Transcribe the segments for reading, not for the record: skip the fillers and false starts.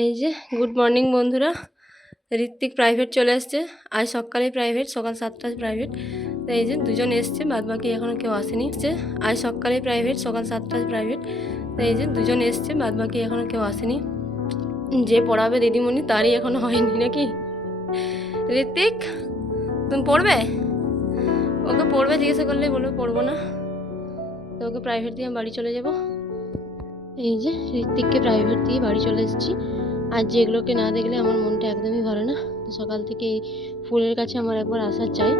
এই যে good morning বন্ধুরা, ঋত্বিক প্রাইভেট চলে আসছে। আজ সকালে প্রাইভেট, সকাল 7টায় প্রাইভেট। তো এই যে দুজন এসছে, বাদ বাকি এখনও কেউ আসেনি। আজ সকালে প্রাইভেট, সকাল 7টায় প্রাইভেট। তো এই যে দুজন এসছে, বাদ বাকি এখনও কেউ আসেনি। যে পড়াবে দিদিমণি তারই এখনও হয়নি নাকি? ঋত্বিক তুমি পড়বে? ওকে পড়বে জিজ্ঞাসা করলেই বলবে পড়বো না। তো ওকে প্রাইভেট দিয়ে আমি বাড়ি চলে যাব। এই যে ঋত্বিককে প্রাইভেট দিয়ে বাড়ি চলে এসেছি। আর যেগুলোকে না দেখলে আমার মনটা একদমই ভালো না। তো সকাল থেকে এই ফুলের কাছে আমার একবার আসার চাই,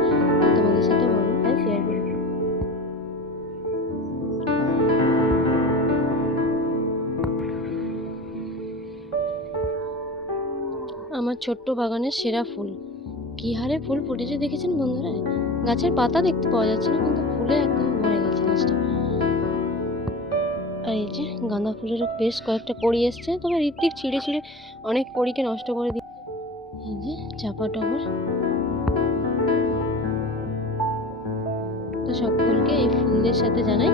তোমাদের সাথে বলো তাই শেয়ার করি। আমার ছোট্ট বাগানের সেরা ফুল, কি হারে ফুল ফুটেছে দেখেছেন বন্ধুরা? গাছের পাতা দেখতে পাওয়া যাচ্ছে না, কিন্তু ফুলে একদম ভরে গেছে গাছটা। আর এই যে গাঁদা ফুলেরও বেশ কয়েকটা কড়ি এসছে, তবে ঋত্বিক ছিঁড়ে ছিঁড়ে অনেক কড়িকে নষ্ট করে দিচ্ছে। এই যে চাপা টগর। তো সকলকে এই ফুলদের সাথে জানাই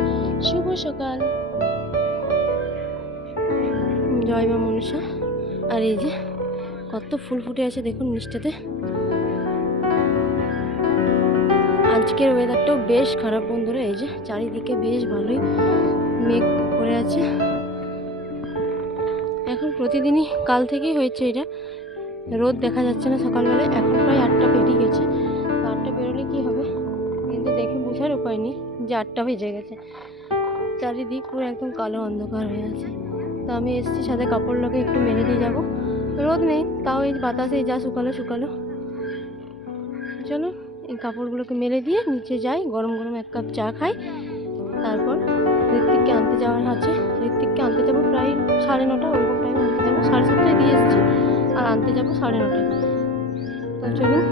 শুভ সকাল, জয় মা মনসা। আর এই যে কত ফুল ফুটে আছে দেখুন নিচটাতে। আজকের ওয়েদারটাও বেশ খারাপ বন্ধুরা, এই যে চারিদিকে বেশ ভালোই মেঘ করে আছে। এখন প্রতিদিনই কাল থেকেই হয়েছে এটা, রোদ দেখা যাচ্ছে না সকালবেলায়। এখন প্রায় 8টা পেরিয়ে গেছে। তো 8টা পেরোলে কী হবে কিন্তু দেখে বোঝার উপায় নেই যে 8টা বেজে গেছে। চারিদিক পুরো একদম কালো অন্ধকার হয়ে আছে। তো আমি এসেছি সাথে কাপড়গুলোকে একটু মেলে দিয়ে যাব। রোদ নেই, তাও এই বাতাসে যা শুকালো শুকালো। চলো এই কাপড়গুলোকে মেলে দিয়ে নিচে যাই, গরম গরম 1 কাপ চা খাই। তারপর ঋত্বিককে আনতে যাওয়ার আছে। ঋত্বিককে আনতে যাবো প্রায় 9:30 ওরকম টাইমে আনতে যাবো। 7:30টায় দিয়ে এসেছি, আর আনতে যাবো 9:30টায়। তো চলুন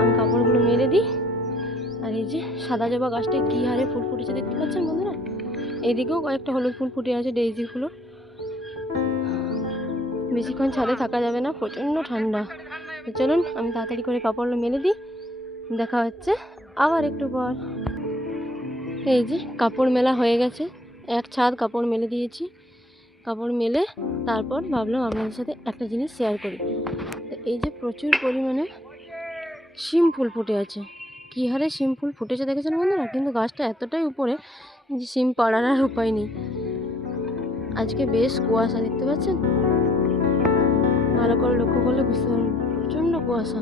আমি কাপড়গুলো মেলে দিই। আর এই যে সাদা জবা গাছটায় কী হারে ফুল ফুটেছে দেখতে পাচ্ছেন বন্ধুরা। এইদিকেও কয়েকটা হলুদ ফুল ফুটে আছে, ডেইজি ফুলও। বেশিক্ষণ ছাদে থাকা যাবে না, প্রচণ্ড ঠান্ডা। তো চলুন আমি তাড়াতাড়ি করে কাপড়গুলো মেলে দিই, দেখা হচ্ছে আবার একটু পর। এই যে কাপড় মেলা হয়ে গেছে, এক ছাদ কাপড় মেলে দিয়েছি। কাপড় মেলে তারপর ভাবলাম আপনাদের সাথে একটা জিনিস শেয়ার করি। তো এই যে প্রচুর পরিমাণে শিম ফুল ফুটে আছে, কী হারে শিম ফুল ফুটেছে দেখেছেন বন্ধুরা। কিন্তু গাছটা এতটাই উপরে যে শিম পাড়ার আর উপায় নেই। আজকে বেশ কুয়াশা দেখতে পাচ্ছেন, ভালো করে লক্ষ্য করলে বুঝতে পারবেন, প্রচণ্ড কুয়াশা।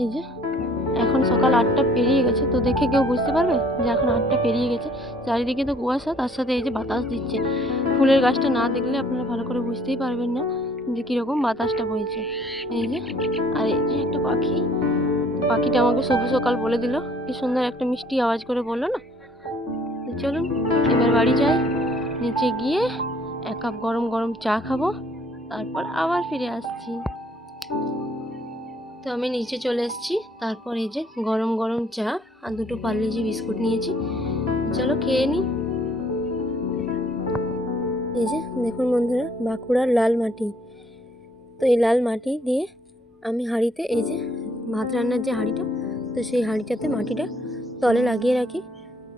এই যে এখন সকাল 8টা পেরিয়ে গেছে, তো দেখে কেউ বুঝতে পারবে যে এখন 8টা পেরিয়ে গেছে। চারিদিকে তো কুয়াশা, তার সাথে এই যে বাতাস দিচ্ছে। ফুলের গাছটা না দেখলে আপনারা ভালো করে বুঝতেই পারবেন না যে কীরকম বাতাসটা বইছে। এই যে আর এই যে একটা পাখি, পাখিটা আমাকে শুভ সকাল বলে দিল, কি সুন্দর একটা মিষ্টি আওয়াজ করে বললো না। তো চলুন এবার বাড়ি যাই, নিচে গিয়ে 1 কাপ গরম গরম চা খাবো, তারপর আবার ফিরে আসছি। তো আমি নিচে চলে এসেছি। তারপর এই যে গরম গরম চা আর 2টো পার্লেজি বিস্কুট নিয়েছি, চলো খেয়ে নিই। এই যে দেখুন বন্ধুরা, বাঁকুড়ার লাল মাটি। তো এই লাল মাটি দিয়ে আমি হাঁড়িতে, এই যে ভাত রান্নার যে হাঁড়িটা, তো সেই হাঁড়িটাতে মাটিটা তলে লাগিয়ে রাখি,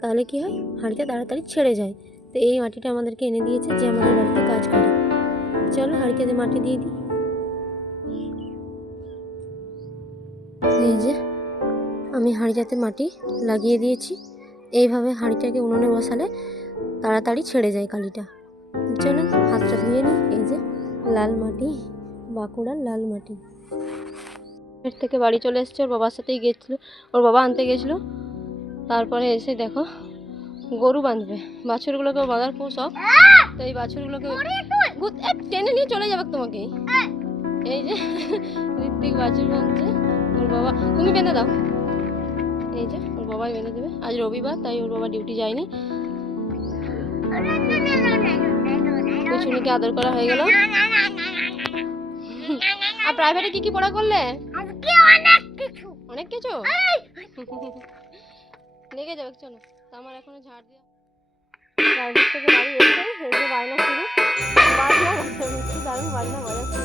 তাহলে কি হয় হাঁড়িটা তাড়াতাড়ি ছেড়ে যায়। তো এই মাটিটা আমাদেরকে এনে দিয়েছে যে আমাদের বাড়িতে কাজ করে। চলো হাঁড়িটাতে মাটি দিয়ে দিই। এই যে আমি হাঁড়িটাতে মাটি লাগিয়ে দিয়েছি। এইভাবে হাঁড়িটাকে উনুনে বসালে তাড়াতাড়ি ছেড়ে যায় কালিটা। চলুন হাতটা ধুয়ে নিই। এই যে লাল মাটি, বাঁকুড়ার লাল মাটি। এর থেকে বাড়ি চলে এসছে, ওর বাবার সাথেই গেছিলো, ওর বাবা আনতে গেছিলো। তারপরে এসে দেখো গরু বাঁধবে, বাছুরগুলোকে বাঁধার পর সব। তো এই বাছুরগুলোকে টেনে নিয়ে চলে যাবে তোমাকে। এই যে ঋত্বিক বাছুর বাঁধছে, ওর বাবা তুমি বেঁধে দাও। এই যে ওর বাবাই বেঁধে দেবে, আজ রবিবার তাই ওর বাবা ডিউটি যায়নি। কুচুনিকে আদর করা হয়ে গেল। আর প্রাইভেটে কি কি পড়া করলে? অনেক কিছু লেগে যাবে, চলো। তো আমার এখনো ঝাড় দেওয়া, প্রাইভেট থেকে বাড়ি এসে এই যে বায়না শুরু, বাজনা বাজাচ্ছি, দারুণ বাজনা বাজাচ্ছি।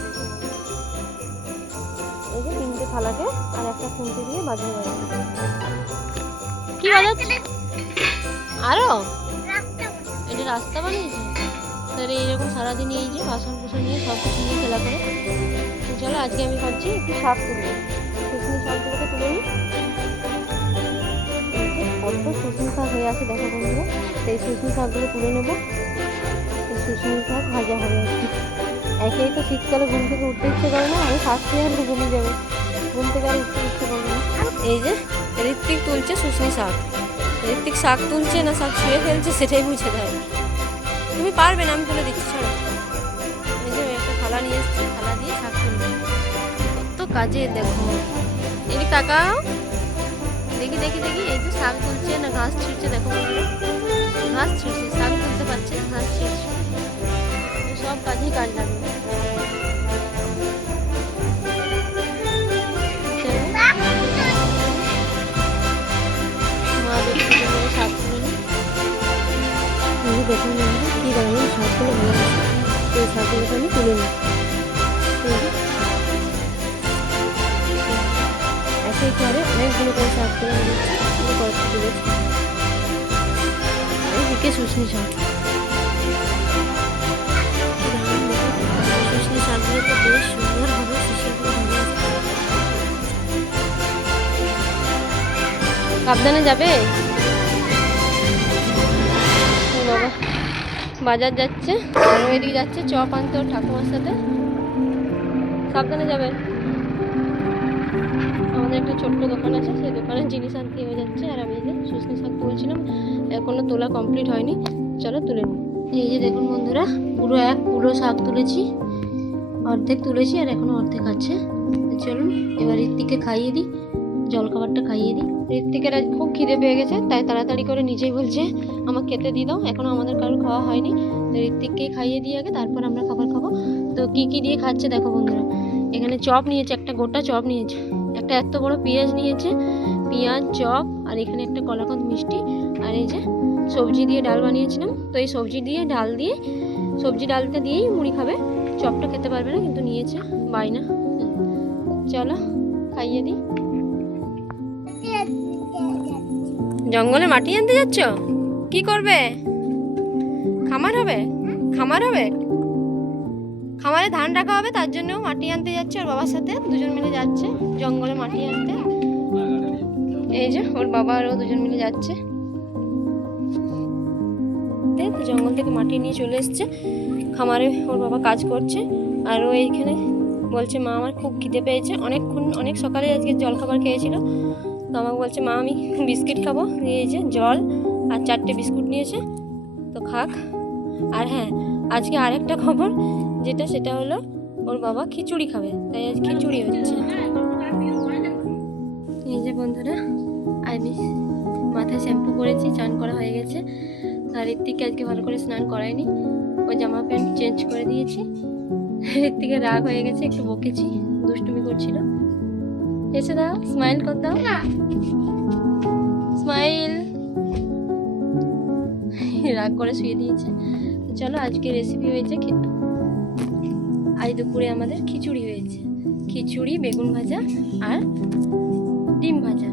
এই যে 3টে থালাকে আর একটা খুন্তি দিয়ে বাজনা বাজাচ্ছি। কি বাজাচ্ছি? আরো এটা রাস্তা বানিয়েছে। তো তাহলে এইরকম সারাদিন এই যে বাসন কুসন নিয়ে সব কিছু নিয়ে খেলা করে। তো চলো আজকে আমি ভাবছি একটু শাক তুলবো, শুকনো শাকগুলোকে তুলে নিই। কত শুকনো শাক হয়ে আছে দেখো বন্ধুরা, সেই শুকনো শাকগুলো তুলে নেবো। শুকনো শাক ভাজা হবে আর কি। একেই তো শীতকালে ঘুম থেকে উঠতে ইচ্ছে করে না, আমি শাক খেয়ে আর ঘুমিয়ে যাবে, ঘুম থেকে আর উঠতে ইচ্ছে করবে না। এই যে ঋত্বিক তুলছে শুকনো শাক, ঋত্বিক শাক তুলছে না শাক ছুঁয়ে ফেলছে সেটাই বুঝে দেয়। তুমি পারবে না, আমি তুলে দিচ্ছি, ছাড়ো। এই যে একটা থালা নিয়ে এসছি, থালা দিয়ে শাক তুলবে। কত কাজে দেখো, এদিকে তাকাও, দেখি দেখি দেখি। এই যে শাক তুলছে না ঘাস ছিঁড়ছে, দেখো ঘাস ছিঁড়ছে, শাক তুলতে পারছে, ঘাস ছিঁড়ছে। সব কাজেই কাজ লাগবে। মা দেখুন শাক তুলে নিই, দেখুন কি দাঁড়িয়ে শাকগুলো হয়ে গেছে। এই শাকগুলোকে আমি তুলে নিই। একই করে অনেকগুলো করে শাক তুলে দিচ্ছি, কয়েকটা তুলেছি। এইদিকে শুশনি শাক, শুশনি শাকগুলো তো বেশ সুন্দরভাবে শিশিরগুলো ভেঙে আছে। সাবধানে যাবে বাবা, বাজার যাচ্ছে আর ওইদিকে যাচ্ছে চপ আনতে ওর ঠাকুমার সাথে। সাবধানে যাবে। আমাদের একটা ছোট্ট দোকান আছে, সেই দোকানের জিনিস আনতে হয়ে যাচ্ছে। আর আমি যে শুশনি শাক তুলছিলাম, এখনো তোলা কমপ্লিট হয়নি, চলো তুলে নিই। এই যে দেখুন বন্ধুরা, পুরো এক পুরো শাক তুলেছি, অর্ধেক তুলেছি আর এখনো অর্ধেক আছে। চলুন এবার ঋত্বিককে খাইয়ে দিই, জলখাবারটা খাইয়ে দিই। ঋত্বিকের আজ খুব খিদে পেয়ে গেছে, তাই তাড়াতাড়ি করে নিজেই বলছে আমাকে খেতে দিয়ে দাও। এখনো আমাদের কারোর খাওয়া হয়নি, তো ঋত্বিককেই খাইয়ে দিয়ে আগে তারপর আমরা খাবার খাবো। তো কি কি দিয়ে খাচ্ছে দেখো বন্ধুরা, এখানে চপ নিয়েছে, একটা গোটা চপ নিয়েছে, একটা এত বড় পেঁয়াজ নিয়েছে, পেঁয়াজ চপ, আর এখানে একটা কলাকন্দ মিষ্টি, আর এই যে সবজি দিয়ে ডাল বানিয়েছিলাম। তো এই সবজি দিয়ে ডাল দিয়ে, সবজি ডালটা দিয়েই মুড়ি খাবে, চপটা খেতে পারবে না, কিন্তু নিয়েছে বায়না। চলো খাইয়ে দিই। জঙ্গলে মাটি আনতে যাচ্ছ? কি করবে? খামার হবে? খামার হবে, খামারে ধান রাখা হবে, তার জন্য মাটি আনতে যাচ্ছে ওর বাবার সাথে, দুজন মিলে যাচ্ছে জঙ্গলে মাটি আনতে। এই যে ওর বাবা আর ও দুজন মিলে যাচ্ছে, জঙ্গল থেকে মাটি নিয়ে চলে এসছে। খামারে ওর বাবা কাজ করছে, আর ও এইখানে বলছে মা আমার খুব খিদে পেয়েছে, অনেক সকালে আজকে জলখাবার খেয়েছিল। তো আমাকে বলছে মা আমি বিস্কিট খাবো, এই যে জল আর 4টে বিস্কুট নিয়েছে, তো খাক। আর হ্যাঁ, আজকে আরেকটা খবর যেটা, সেটা হলো ওর বাবা খিচুড়ি খাবে, তাই আজ খিচুড়ি হচ্ছে। এই যে বন্ধুরা, আমি মাথায় শ্যাম্পু করেছি, চান করা হয়ে গেছে। আর ঋত্বিককে আজকে ভালো করে স্নান করায়নি, ও জামা প্যান্ট চেঞ্জ করে দিয়েছি। ঋত্বিকে রাগ হয়ে গেছে, একটু বকেছি, দুষ্টুমি করছিল। এসে দাও, স্মাইল কর দাও, স্মাইল। রাগ করে শুয়ে দিয়েছে। চলো আজকে রেসিপি হয়েছে, আজ দুপুরে আমাদের খিচুড়ি হয়েছে, খিচুড়ি, বেগুন ভাজা আর ডিম ভাজা।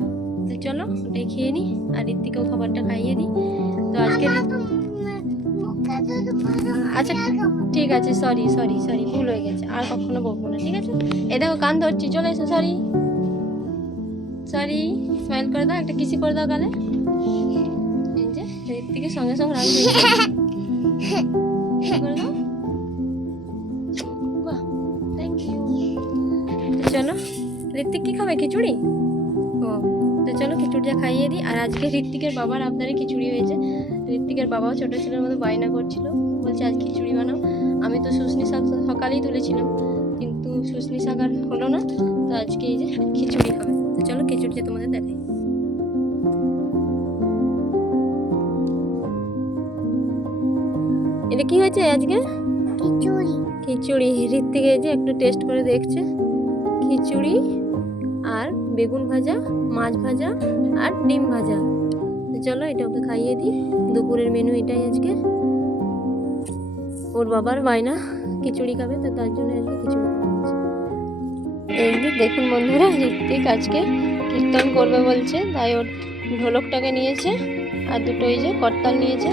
তো চলো ওটাই খেয়ে নিই, আর ঋত্বিকেও খাবারটা খাইয়ে দিই। তো আজকে আচ্ছা ঠিক আছে, সরি সরি সরি, ভুল হয়ে গেছে, আর কখনো বলবো না, ঠিক আছে? এ দেখো কান ধরছি, চলে এসো, সরি সরি। স্মাইল করে দাও, একটা কিসি করে দাও গালে। এই যে ঋত্বিকের সঙ্গে সঙ্গে রাগ হয়ে গেছে, করে দাও। বাহ, থ্যাংক ইউ। চলো ঋত্বিক কি খাবে? খিচুড়ি। ও, তো চলো খিচুড়িটা খাইয়ে দিই। আর আজকে ঋত্বিকের বাবার আবদারে খিচুড়ি হয়েছে। ঋত্বিকের বাবাও ছোটো ছেলের মতো বায়না করছিল, বলছে আজ খিচুড়ি বানাও। আমি তো শুশনি শাক সকালেই তুলেছিলাম, কিন্তু শুশনি শাক আর হলো না, তো আজকে এই যে খিচুড়ি খাবে। তো চলো খিচুড়িটা তোমাদের দেখাই। এটা কি হয়েছে আজকে? খিচুড়ি। খিচুড়ি। ঋত্বিক এই যে একটু টেস্ট করে দেখছে। খিচুড়ি আর বেগুন ভাজা, মাছ ভাজা আর ডিম ভাজা। চলো এটা ওকে খাইয়ে দিই। দুপুরের মেনু এটাই আজকে। ওর বাবার বায়না খিচুড়ি খাবে, তো তার জন্য আজকে খিচুড়ি খাওয়াচ্ছি। এই যে দেখুন বন্ধুরা, ঋত্বিক আজকে কীর্তন করবে বলছে, তাই ওর ঢোলকটাকে নিয়েছে আর দুটো এই যে করতাল নিয়েছে।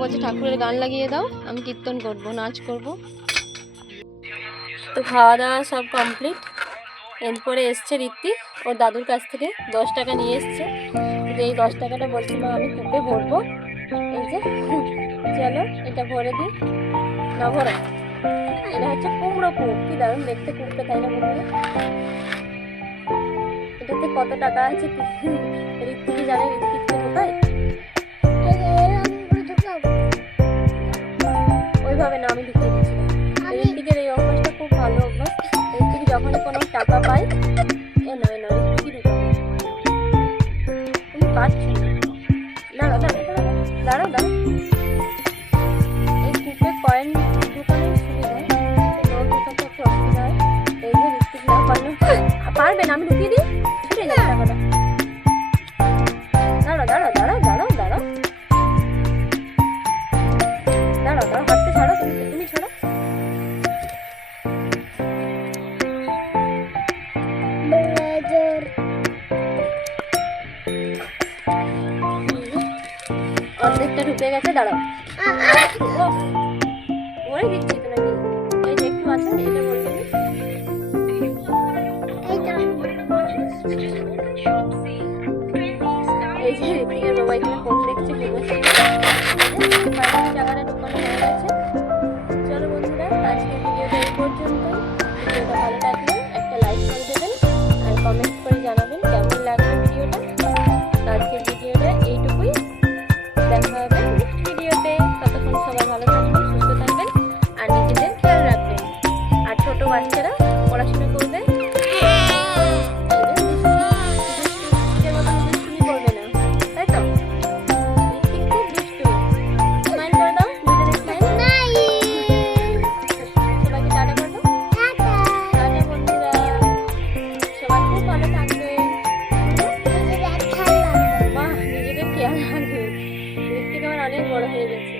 বলছে ঠাকুরের গান লাগিয়ে দাও, আমি কীর্তন করব, নাচ করব। তো খাওয়া দাওয়া সব কমপ্লিট। এরপরে এসছে ঋত্বিক ওর দাদুর কাছ থেকে 10 টাকা নিয়ে এসছে। যে এই 10 টাকাটা বলছিল আমি কূপে ভরবো। এই যে চলো এটা ভরে দিই। না ভরা, এটা হচ্ছে কুমড়ো কূপ। কি দারুণ দেখতে কূপটা, তাই না বন্ধুরা? এটাতে কত টাকা আছে ঋত্বিকই জানে। ঋত্বিককে কোথায় ওইভাবে না, আমি ঢুকিয়ে দিচ্ছিলাম। ঋত্বিকের এই অভ্যাসটা খুব ভালো অভ্যাস। ঋত্বিক যখনই কোনো টাকা পায় এ নয় ঋত্বিকই ঢুকাবে। তুমি পারছো না, দাঁড়াও দাঁড়াও। এই কূপে কয়েন ঢুকানোর সুবিধা, নোট ঢুকাতে একটু অসুবিধা হয়। এই যে ঋত্বিক না পারলে পারবে না, আমি ঢুকিয়ে দিই, ছুটে যাবে টাকাটা। দাঁড়াও দাঁড়াও দাঁড়াও দাঁড়াও দাঁড়াও দাঁড়াও দাঁড়াও, হাতটা ছাড়ো, তুমি ছাড়ো। অর্ধেকটা ঢুকে গেছে, দাঁড়াও। ওরে দিচ্ছি তো নাকি, এই যে একটু আছে এটা বলে দিবি। এই যে ঋত্বিকের বাবা এখানে ফোন দেখছে, টাকাটা ঢুকানো হয়ে গেছে। চলো বন্ধুরা, আজকের ভিডিওটা এই পর্যন্তই। ভিডিওটা ভালো লাগলে একটা লাইক করে দেবেন আর কমেন্ট করে জানাবেন কেমন লাগলো ভিডিওটা। আজকের ভিডিওটা এইটুকুই, দেখা হবে নেক্সট ভিডিওতে। ততক্ষণ সবাই ভালো থাকবেন, সুস্থ থাকবেন আর নিজেদের খেয়াল রাখবেন। আর ছোট বাচ্চারা পড়াশোনা করবে, করবে না, তাই তো? খুব দুষ্টু। স্মাইল করে দাও, সবাইকে টাটা করে দাও। টাটা বন্ধুরা, সবাই খুব ভালো থাকবে। বাহ, নিজেদের খেয়াল রাখবে। ঋত্বিক আমার অনেক বড় হয়ে গেছে।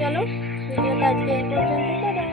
চলো ভিডিওটা আজকে এই পর্যন্ত, টাটা।